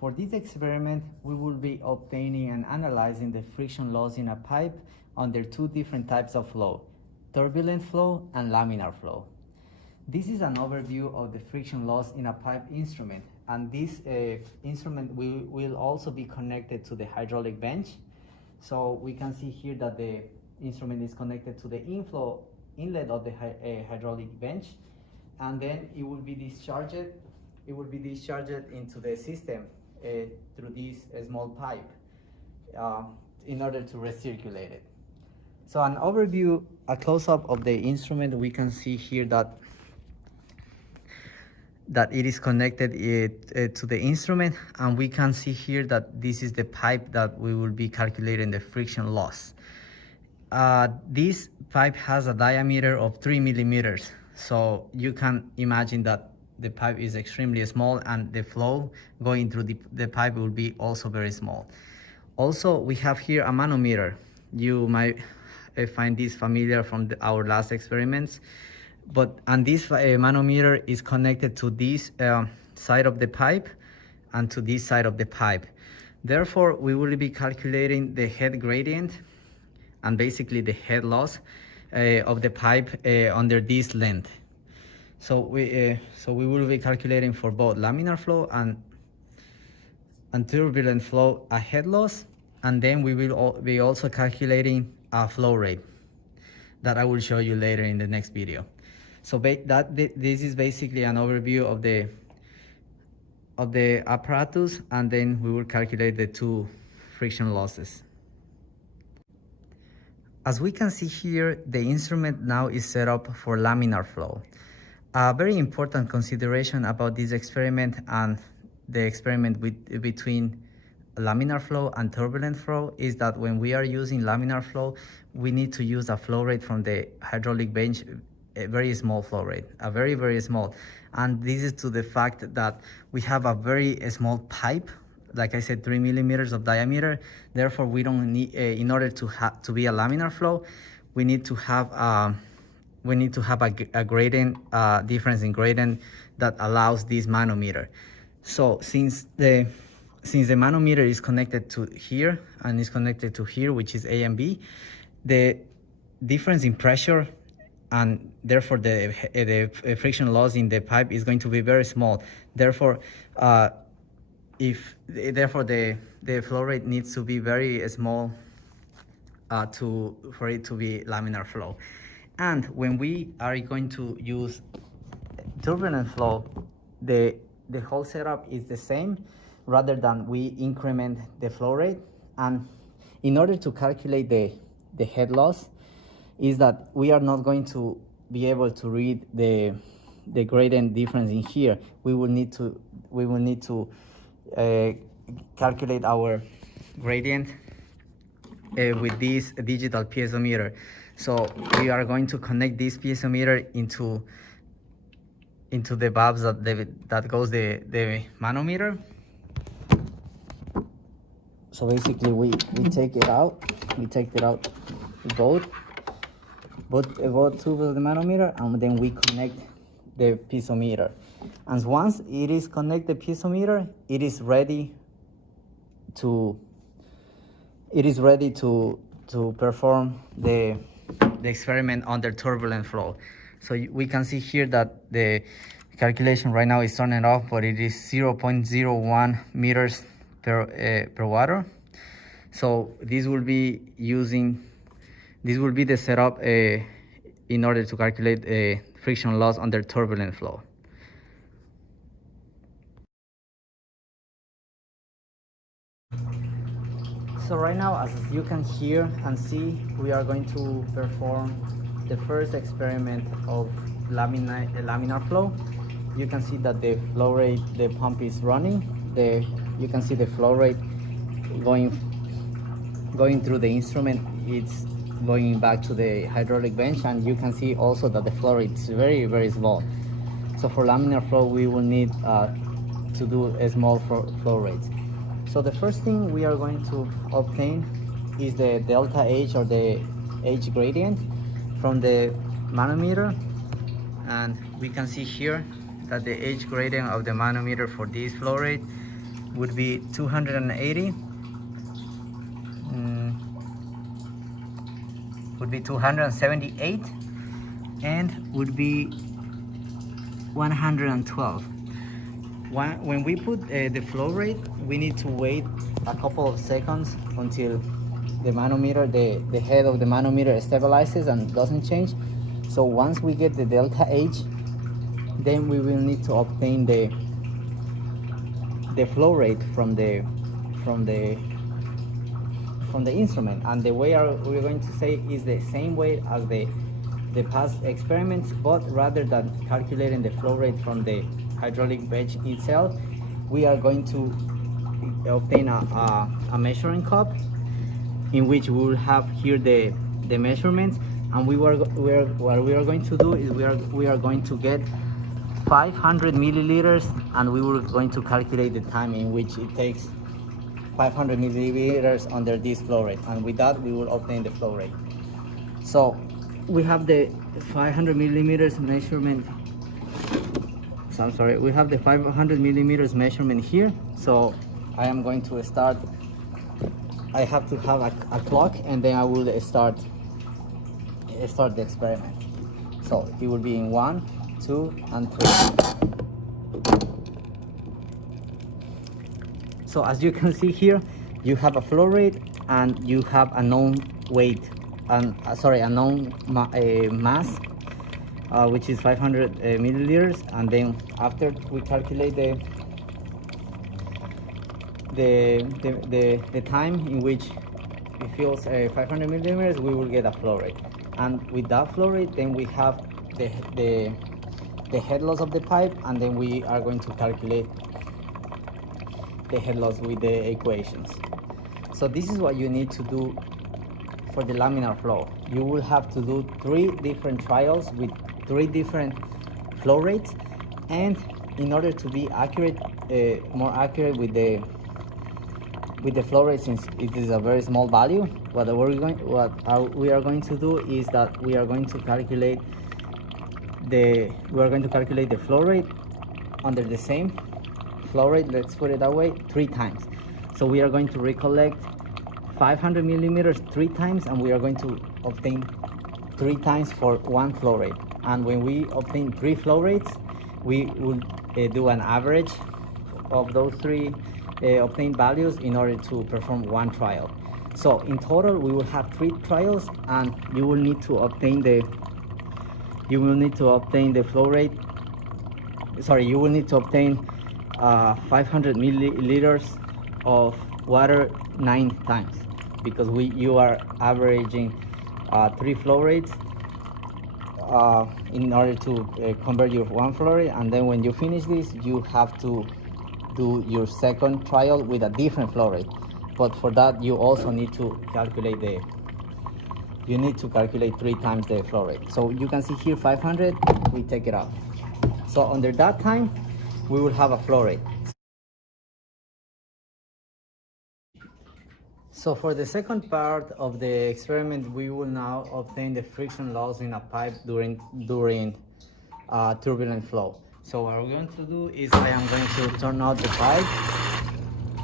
For this experiment, we will be obtaining and analyzing the friction loss in a pipe under two different types of flow, turbulent flow and laminar flow. This is an overview of the friction loss in a pipe instrument, and this instrument will also be connected to the hydraulic bench. So we can see here that the instrument is connected to the inlet of the hydraulic bench, and then it will be discharged into the system through this small pipe in order to recirculate it. So an overview, a close-up of the instrument, we can see here that it is connected to the instrument, and we can see here that this is the pipe that we will be calculating the friction loss. This pipe has a diameter of 3 millimeters, so you can imagine that the pipe is extremely small, and the flow going through the pipe will be also very small. Also, we have here a manometer. You might find this familiar from our last experiments. And this manometer is connected to this side of the pipe and to this side of the pipe. Therefore, we will be calculating the head gradient and basically the head loss of the pipe under this length. So we will be calculating for both laminar flow and turbulent flow a head loss, and then we will be also calculating a flow rate that I will show you later in the next video. So this is basically an overview of the apparatus, and then we will calculate the two friction losses. As we can see here, the instrument now is set up for laminar flow. A very important consideration about this experiment and the experiment between laminar flow and turbulent flow is that when we are using laminar flow, we need to use a flow rate from the hydraulic bench, a very small flow rate, a very, very small. And this is to the fact that we have a very small pipe, like I said, 3 millimeters of diameter. Therefore, we don't need, in order to be a laminar flow, we need to have a gradient, difference in gradient that allows this manometer. So since the manometer is connected to here and is connected to here, which is A and B, the difference in pressure and therefore the friction loss in the pipe is going to be very small. Therefore, the flow rate needs to be very small for it to be laminar flow. And when we are going to use turbulent flow, the whole setup is the same, rather than we increment the flow rate. And in order to calculate the head loss, is that we are not going to be able to read the gradient difference in here. We will need to calculate our gradient with this digital piezometer. So we are going to connect this piezometer into the valves that goes the manometer. So basically we take it out. We take it out both tubes of the manometer, and then we connect the piezometer. And once it is connected piezometer, it is ready to perform the experiment under turbulent flow. So we can see here that the calculation right now is turning off, but it is 0.01 meters per water. So this will be the setup in order to calculate friction loss under turbulent flow. So right now, as you can hear and see, we are going to perform the first experiment of laminar flow. You can see that the flow rate, the pump is running. You can see the flow rate going through the instrument. It's going back to the hydraulic bench, and you can see also that the flow rate is very, very small. So for laminar flow, we will need to do a small flow rate. So the first thing we are going to obtain is the delta H, or the H gradient, from the manometer. And we can see here that the H gradient of the manometer for this flow rate would be 280, would be 278, and would be 112. When we put the flow rate, we need to wait a couple of seconds until the manometer, the head of the manometer stabilizes and doesn't change. So once we get the delta H, then we will need to obtain the flow rate from the instrument. And the way we're going to say is the same way as the past experiments, but rather than calculating the flow rate from the hydraulic bed itself, we are going to obtain a measuring cup in which we will have here the measurements, and what we are going to do is we are going to get 500 milliliters, and we were going to calculate the time in which it takes 500 milliliters under this flow rate, and with that we will obtain the flow rate. So we have the 500 millimeters measurement. So I'm sorry, we have the 500 millimeters measurement here. So I am going to start. I have to have a clock, and then I will start the experiment. So it will be in 1, 2, and 3. So as you can see here, you have a flow rate and you have a known weight, and a known mass, which is 500 milliliters. And then after we calculate the time in which it fills 500 milliliters, we will get a flow rate. And with that flow rate, then we have the head loss of the pipe, and then we are going to calculate the head loss with the equations. So this is what you need to do for the laminar flow. You will have to do 3 different trials with 3 different flow rates, and in order to be accurate, more accurate with the flow rate, since it is a very small value, what we are going to do is that we are going to calculate the flow rate under the same flow rate, let's put it that way, 3 times. So we are going to recollect 500 millimeters 3 times, and we are going to obtain 3 times for 1 flow rate. And when we obtain 3 flow rates, we will do an average of those 3 obtained values in order to perform 1 trial. So in total, we will have 3 trials, and you will need to obtain the flow rate. Sorry, you will need to obtain 500 milliliters of water 9 times, because you are averaging 3 flow rates in order to convert your 1 flow rate. And then when you finish this, you have to do your second trial with a different flow rate. But for that, you also need to calculate 3 times the flow rate. So you can see here 500, we take it out. So under that time, we will have a flow rate. So for the second part of the experiment, we will now obtain the friction loss in a pipe during turbulent flow. So what we're going to do is I am going to turn out the pipe,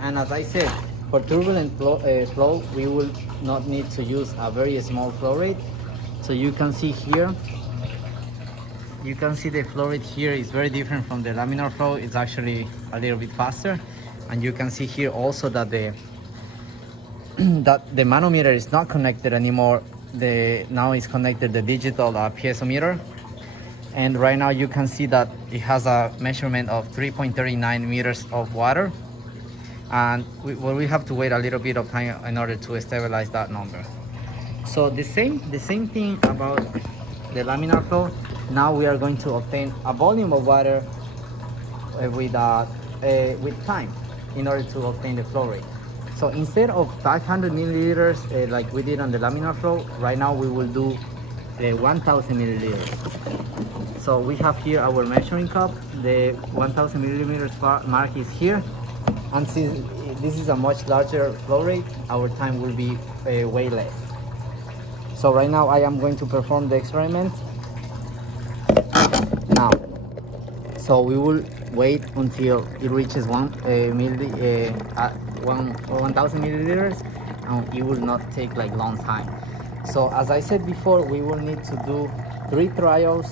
and as I said, for turbulent flow, we will not need to use a very small flow rate. So you can see here, the flow rate here is very different from the laminar flow. It's actually a little bit faster, and you can see here also that the manometer is not connected anymore. Now it's connected the digital piezometer, and right now you can see that it has a measurement of 3.39 meters of water, and we have to wait a little bit of time in order to stabilize that number. So the same thing about the laminar flow. Now we are going to obtain a volume of water with time in order to obtain the flow rate. So instead of 500 milliliters like we did on the laminar flow, right now we will do 1000 milliliters. So we have here our measuring cup. The 1000 millimeters mark is here, and since this is a much larger flow rate, our time will be way less. So right now I am going to perform the experiment now. So we will wait until it reaches 1000 milliliters, and it will not take like long time. So as I said before, we will need to do 3 trials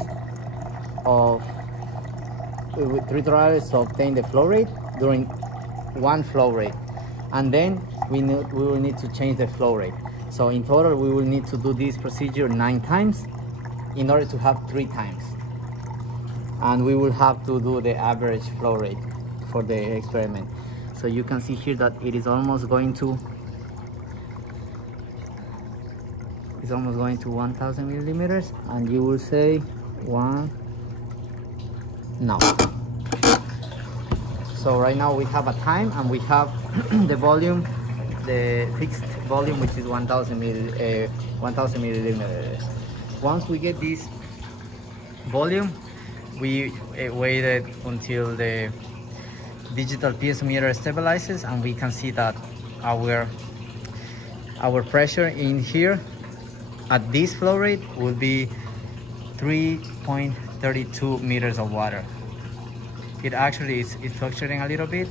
to obtain the flow rate during one flow rate, and then we will need to change the flow rate. So in total we will need to do this procedure 9 times in order to have 3 times, and we will have to do the average flow rate for the experiment. So you can see here that it is almost going to 1000 millimeters, and you will say one now. So right now we have a time, and we have the volume, the fixed volume, which is 1000 milliliters. Once we get this volume, we waited until the digital piezometer stabilizes, and we can see that our pressure in here at this flow rate will be 3.32 meters of water. It actually is fluctuating a little bit.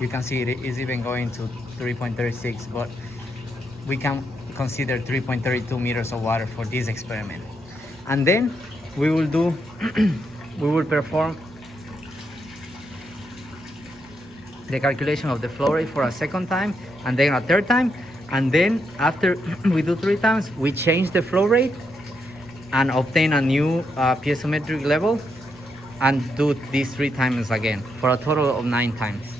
You can see it is even going to 3.36, but we can consider 3.32 meters of water for this experiment. And then we will do we will perform the calculation of the flow rate for a second time, and then a third time, and then after we do 3 times, we change the flow rate and obtain a new piezometric level, and do these 3 times again for a total of 9 times.